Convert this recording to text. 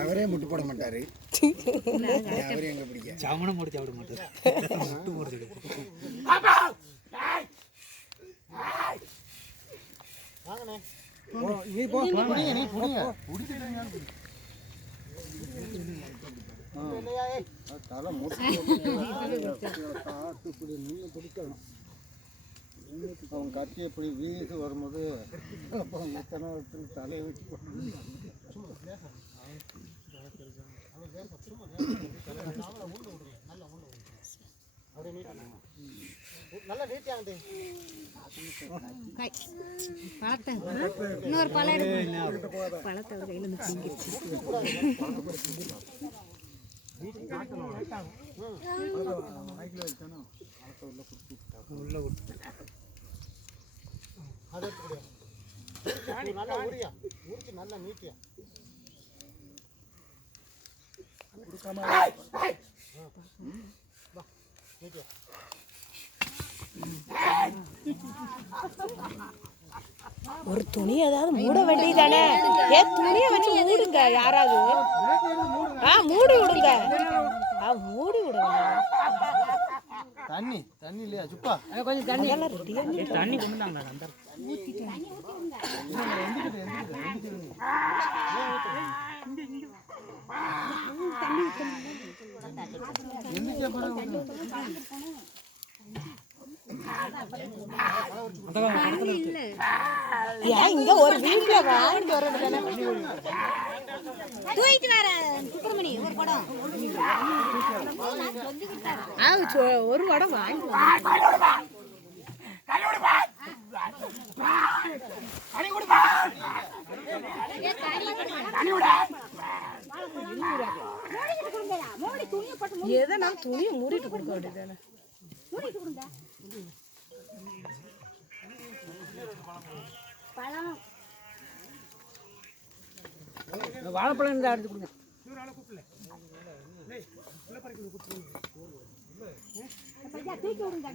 அவரே முட்டு போட மாட்டாரு. அவரே எங்க பிடிக்க சாமனம் போட்டு சாப்பிட மாட்டாரு. முட்டு போடுறது நீ போ புடிங்க நீ புடிங்க புடிச்சிட்டீங்க தலை முட்டு இப்படி நின்று பிடிக்கணும். அவன் கட்சி இப்படி வீசு வரும்போது அப்புறம் எத்தனை இடத்துக்கு தலையை வச்சு நல்லா நீட்டியாங்க இன்னொரு பழத்தை கையில் உள்ள விட்டு நல்லா உரியா உரிச்சு நல்லா நீட்டியா ஒரு துணி ஏதாவது மூட வேண்டியதானே? ஏன் துணியை வச்சு மூடுங்க யாராவது. மூடி விடுங்க. மூடி விடுங்க. தண்ணி தண்ணி இல்லையா சுப்பா கொஞ்சம் தண்ணி தண்ணி கொண்டுட்டாங்க அந்த இங்க ஒரு வீட்டுல வாங்கிட்டு வர்றது தூக்கிட்டு வர சுப்பிரமணி ஒரு குடம் ஒரு குடம் வாங்கி எதை நான் துணியை மூடிட்டு கொடுக்க வேண்டியதானே. வாழைப்பழம் இருந்தா எடுத்து கொடுங்க. தூக்கி விடுங்க